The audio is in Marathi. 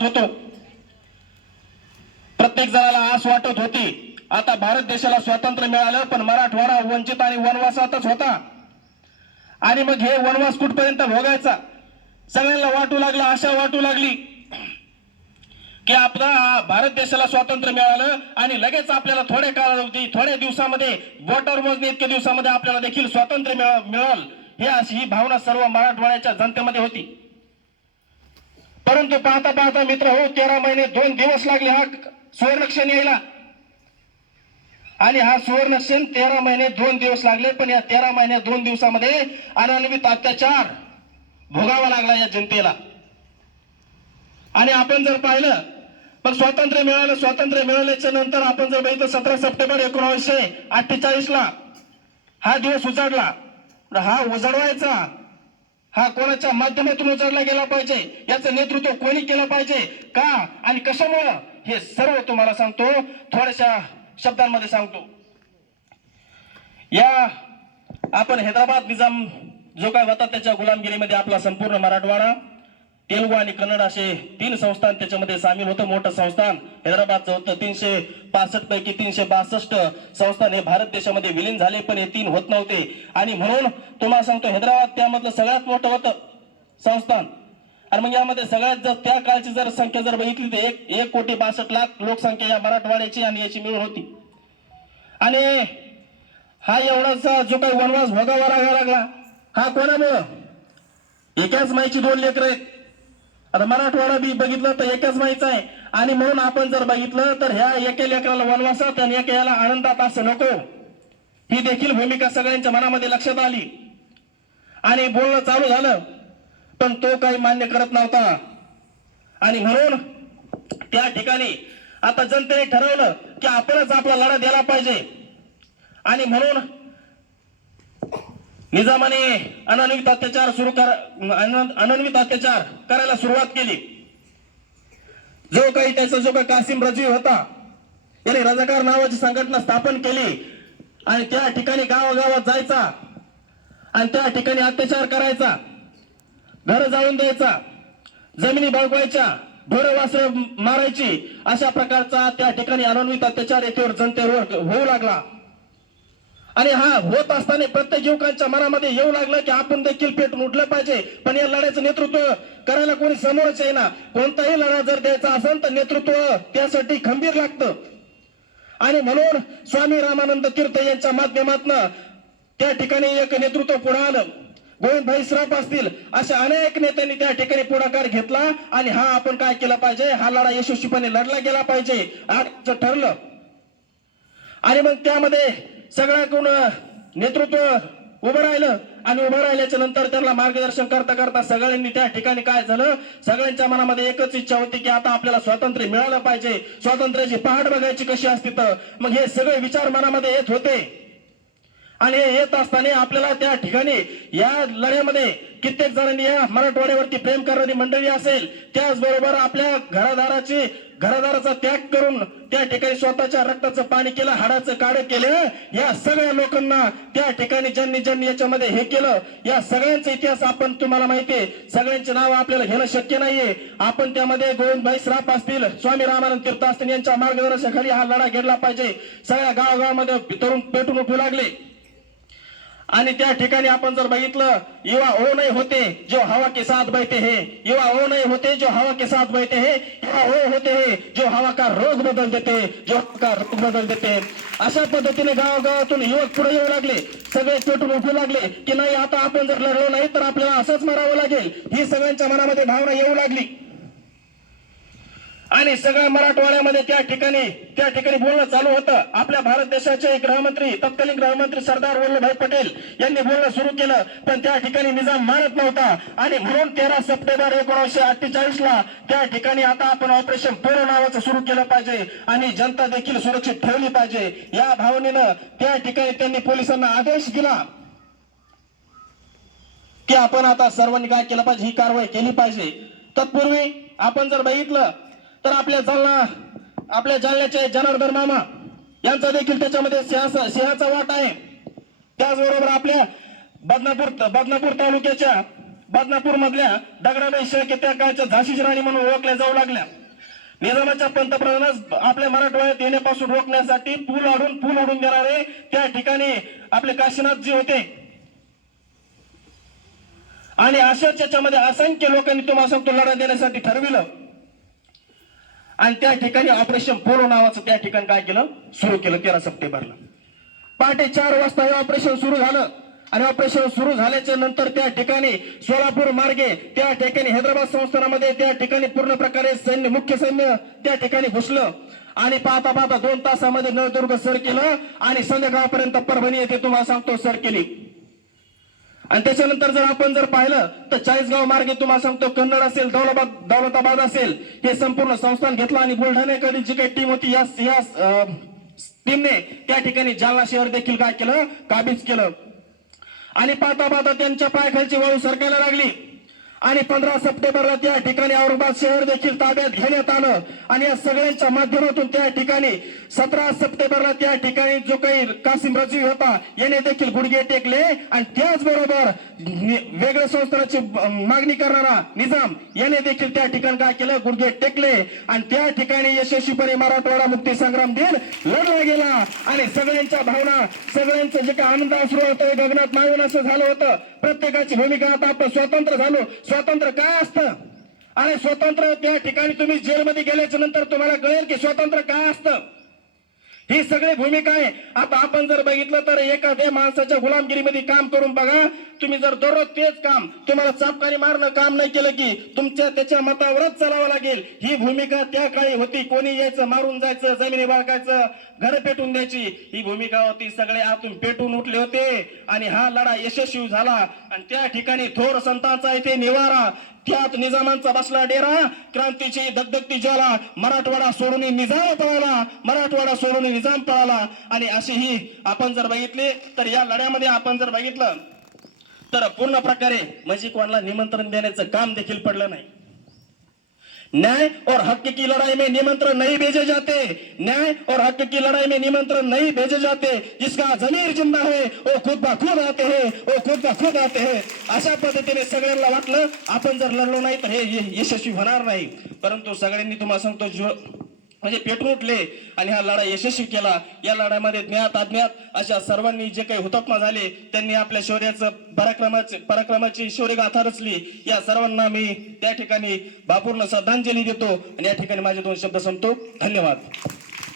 होतो प्रत्येक जणाला आस वाटत होती. आता भारत देशाला स्वातंत्र्य मिळालं पण मराठवाडा वंचित आणि वनवासातच होता. आणि मग हे वनवास कुठपर्यंत भोगायचा? सगळ्यांना वाटू लागला आशा वाटू लागली. की आपला हा भारत देशाला स्वातंत्र्य मिळालं आणि लगेच आपल्याला थोड्या काळावधी थोड्या दिवसामध्ये बोटावर मोजणे इतक्या दिवसामध्ये आपल्याला देखील स्वातंत्र्य मिळ- हे अशी ही भावना सर्व मराठवाड्याच्या जनतेमध्ये होती. परंतु पाहता पाहता मित्र हो तेरा महिने दोन दिवस लागले हा सुवर्णक्षण यायला. आणि हा सुवर्णक्षण तेरा महिने दोन दिवस लागले पण या तेरा महिन्या दोन दिवसामध्ये अनन्वित अत्याचार भोगावा लागला या जनतेला. आणि आपण जर पाहिलं पण स्वातंत्र्य मिळालं स्वातंत्र्य मिळाल्याच्या नंतर आपण जर बघितलं सतरा सप्टेंबर एकोणीसशे अठ्ठेचाळीस ला हा दिवस उजाडला. हा उजडवायचा हा कोणाच्या माध्यमातून उचलला गेला पाहिजे? याचं नेतृत्व कोणी केलं पाहिजे? का? आणि कशामुळं? हे सर्व तुम्हाला सांगतो. थोड्याशा शब्दांमध्ये सांगतो. या आपण हैदराबाद निजाम जो काय होता त्याच्या गुलामगिरीमध्ये आपला संपूर्ण मराठवाडा तेलुगू आणि कन्नड असे तीन संस्थान त्याच्यामध्ये सामील होतं. मोठं संस्थान हैदराबादचं होतं तीनशे पासष्ट पैकी तीनशे बासष्ट संस्थान हे भारत देशामध्ये विलीन झाले पण हे तीन होत नव्हते. आणि म्हणून तुम्हाला सांगतो हैदराबाद त्यामधलं सगळ्यात मोठं होतं संस्थान. आणि मग यामध्ये सगळ्यात जर त्या काळची जर संख्या जर बघितली तर एक एक कोटी बासष्ट लाख लोकसंख्या या मराठवाड्याची आणि याची मिळून होती. आणि हा एवढाचा जो काही वनवास भोगावा लागला हा कोणामुळं? एकाच माईची दोन लेकर आहेत. आता मराठवाडा बी बघितलं तर एकच माहीत आहे. आणि म्हणून आपण जर बघितलं तर ह्या एके लेकराला वनवासात आणि एके याला आनंदात असं नको. ही देखील भूमिका सगळ्यांच्या मनामध्ये लक्षात आली. आणि बोलणं चालू झालं पण तो काही मान्य करत नव्हता. आणि म्हणून त्या ठिकाणी आता जनतेने ठरवलं की आपणच आपला लढा द्यायला पाहिजे. आणि म्हणून निजामाने अनन्वित अत्याचार सुरू कर अनन्वित अत्याचार करायला सुरुवात केली. जो काही त्याचा जो काही कासिम रजवी होता याने रजाकार नावाची संघटना स्थापन केली आणि त्या ठिकाणी गावागावात जायचा आणि त्या ठिकाणी अत्याचार करायचा. घर जाळून द्यायचा. जमिनी बळगवायच्या. ढोरं वासर मारायची. अशा प्रकारचा त्या ठिकाणी अनन्वित अत्याचार येथेवर जनतेवर होऊ लागला. आणि हा होत असताना प्रत्येक युवकांच्या मनामध्ये येऊ लागलं की आपण देखील पेटून उठलं पाहिजे. पण या लढ्याचं नेतृत्व करायला कोणी समोरच येईना. कोणताही लढा जर द्यायचा असेल तर नेतृत्व त्यासाठी खंबीर लागतं. आणि म्हणून स्वामी रामानंद तीर्थ यांच्या माध्यमातून त्या ठिकाणी एक नेतृत्व पुढे आलं. गोविंदभाई श्राप असतील अशा अनेक नेत्यांनी त्या ठिकाणी पुढाकार घेतला आणि हा आपण काय केला पाहिजे? हा लढा यशस्वीपणे लढला गेला पाहिजे. ठरलं. आणि मग त्यामध्ये सगळ्याकडून नेतृत्व उभं राहिलं आणि उभं राहिल्याच्या नंतर त्यांना मार्गदर्शन करता करता सगळ्यांनी त्या ठिकाणी काय झालं? सगळ्यांच्या मनामध्ये एकच इच्छा होती की आता आपल्याला स्वातंत्र्य मिळालं पाहिजे. स्वातंत्र्याची पहाट बघायची कशी असते तर मग हे सगळे विचार मनामध्ये येत होते. आणि हे येत असताना आपल्याला त्या ठिकाणी या लढ्यामध्ये कित्येक जणांनी या मराठवाड्यावरती प्रेम करणारी मंडळी असेल त्याचबरोबर आपल्या घरादाराची घरादाराचा त्याग करून त्या ठिकाणी स्वतःच्या रक्ताचं पाणी केलं हाडाचं काढ केलं. या सगळ्या लोकांना त्या ठिकाणी ज्यांनी ज्यांनी याच्यामध्ये हे केलं या सगळ्यांचा इतिहास आपण तुम्हाला माहितीये सगळ्यांचे नाव आपल्याला घेणं शक्य नाहीये. आपण त्यामध्ये गोविंदभाई श्राप असतील स्वामी रामानंद तीर्थ असतील यांच्या मार्गदर्शनाखाली हा लढा घेतला पाहिजे. सगळ्या गावागावामध्ये तरुण पेटून उठू लागले. आणि त्या ठिकाणी आपण जर बघितलं युवा ओ नाही होते जो हवा के साथ बहते हे. युवा ओ नहीं होते जो हवा के साथ बहते हे. युवा ओ होते हे जो हवा का रोग बदल देते जो का रोग बदल देते अशा पद्धतीने गावागावातून युवक पुढे येऊ लागले. सगळे पेटून उठू लागले की नाही आता आपण जर लढलो नाही तर आपल्याला असंच मारावं लागेल. ही सगळ्यांच्या मनामध्ये भावना येऊ लागली. आणि सगळ्या मराठवाड्यामध्ये त्या ठिकाणी त्या ठिकाणी बोलणं चालू होतं. आपल्या भारत देशाचे गृहमंत्री तत्कालीन गृहमंत्री सरदार वल्लभभाई पटेल यांनी बोलणं सुरू केलं पण त्या ठिकाणी निजाम मानत नव्हता. आणि म्हणून तेरा सप्टेंबर एकोणीसशे अठ्ठेचाळीस ला त्या ठिकाणी आता आपण ऑपरेशन पोलो नावाचं सुरू केलं पाहिजे आणि जनता देखील सुरक्षित ठेवली पाहिजे. या भावनेनं त्या ठिकाणी त्यांनी पोलिसांना आदेश दिला की आपण आता सर्वांनी काय केलं पाहिजे ही कारवाई केली पाहिजे. तत्पूर्वी आपण जर बघितलं तर आपल्या जालना आपल्या जालन्याचे जनार्दन मामा यांचा देखील त्याच्यामध्ये सिंहाचा सिंहाचा वाट आहे. त्याचबरोबर आपल्या बदनापूर बदनापूर तालुक्याच्या बदनापूर मधल्या दगडाबाई शेळके त्या काळच्या झाशीची राणी म्हणून ओळखल्या जाऊ लागल्या. निजामाच्या पंतप्रधानास आपल्या मराठवाड्यात येण्यापासून रोखण्यासाठी पूल अडून पूल अडून देणारे त्या ठिकाणी आपले काशीनाथजी होते. आणि अशाच याच्यामध्ये असंख्य लोकांनी तुम्हाला सांगतो लढा देण्यासाठी ठरविलं. आणि त्या ठिकाणी ऑपरेशन पोलो नावाचं त्या ठिकाणी काय केलं? सुरू केलं तेरा सप्टेंबरला. पहाटे चार वाजता हे ऑपरेशन सुरू झालं. आणि ऑपरेशन सुरू झाल्याच्यानंतर त्या ठिकाणी सोलापूर मार्गे त्या ठिकाणी हैदराबाद संस्थानामध्ये त्या ठिकाणी पूर्ण प्रकारे सैन्य मुख्य सैन्य त्या ठिकाणी घुसलं. आणि पाहता पाहता दोन तासामध्ये नळदुर्ग सर केलं. आणि संध्याकाळपर्यंत परभणी येथे तुम्हाला सांगतो सर केली. आणि त्याच्यानंतर जर आपण जर पाहिलं तर चाळीसगाव मार्गे तुम्हाला सांगतो कन्नड असेल दौलाबाद दौलताबाद असेल हे संपूर्ण संस्थान घेतलं आणि बुलढाण्याकडील जी काही टीम होती या या अं, टीमने त्या ठिकाणी जालना शहर देखील काय केलं? काबीज केलं. आणि पाहता पाहता त्यांच्या पायाखालची वाळू सरकायला लागली. आणि पंधरा सप्टेंबरला त्या ठिकाणी औरंगाबाद शहर देखील ताब्यात घेण्यात आलं. आणि या सगळ्यांच्या माध्यमातून त्या ठिकाणी सतरा सप्टेंबरला त्या ठिकाणी जो काही कासिम रजवी होता याने देखील गुडघे टेकले. आणि त्याचबरोबर वेगळ्या संस्थानाची मागणी करणारा निजाम याने देखील त्या ठिकाणी काय केलं? गुडघे टेकले. आणि त्या ठिकाणी यशस्वीपणे मराठवाडा मुक्ती संग्राम दिन लढला गेला. आणि सगळ्यांच्या भावना सगळ्यांचं जे काही आनंद सुरू होतं गगनात मावून असं झालं होतं. प्रत्येकाची भूमिका आता आपण स्वतंत्र झालो. स्वातंत्र्य काय असतं? आणि स्वतंत्र त्या ठिकाणी तुम्ही जेलमध्ये गेल्याच्यानंतर तुम्हाला कळेल की स्वातंत्र्य काय असतं? ही सगळी भूमिका आहे. आता आपण जर बघितलं तर एखाद्या माणसाच्या गुलामगिरीमध्ये काम करून बघा तुम्ही जर दररोज तेच काम तुम्हाला चापकारी मारणं काम नाही केलं की तुमच्या त्याच्या मतावरच चालावं लागेल. ही भूमिका त्या काळी होती. कोणी यायचं मारून जायचं जमिनी बाळकायचं घर पेटून द्यायची ही भूमिका होती. सगळे आतून पेटून उठले होते. आणि हा लढा यशस्वी झाला. आणि त्या ठिकाणी थोर संतांचा इथे निवारा. त्यात निजामांचा बसला डेरा. क्रांतीची दगदगती ज्वाला. मराठवाडा सोडून निजाम पळाला. मराठवाडा सोडून निजाम पळाला. आणि अशी ही आपण जर बघितले तर या लढ्यामध्ये आपण जर बघितलं तर पूर्ण प्रकारे म्हणजे कोणाला निमंत्रण देण्याचं काम देखील पडलं नाही. न्याय और हक की लड़ाई में निमंत्रण नहीं भेजे जाते। न्याय और हक की लड़ाई में निमंत्रण नहीं भेजे जाते। जिसका जमीर जिंदा है वो खुद ब खुद आते हैं वो खुद ब खुद आते हैं। अशा पद्धतीने सगळ्यांना वाटलं आपण जर लढलो नाही तर हे हे यशस्वी होणार नाही. परंतु सगळ्यांनी तुम्हाला सांगतो जो म्हणजे पेटून उठले आणि हा लढा यशस्वी केला. या लढ्यामध्ये ज्ञात अज्ञात अशा सर्वांनी जे काही हुतात्मा झाले त्यांनी आपल्या शौर्याचं पराक्रमाचे पराक्रमाची शौर्यगाथा रचली. या सर्वांना मी त्या ठिकाणी भापूर्ण श्रद्धांजली देतो आणि या ठिकाणी माझे दोन शब्द संपतो. धन्यवाद.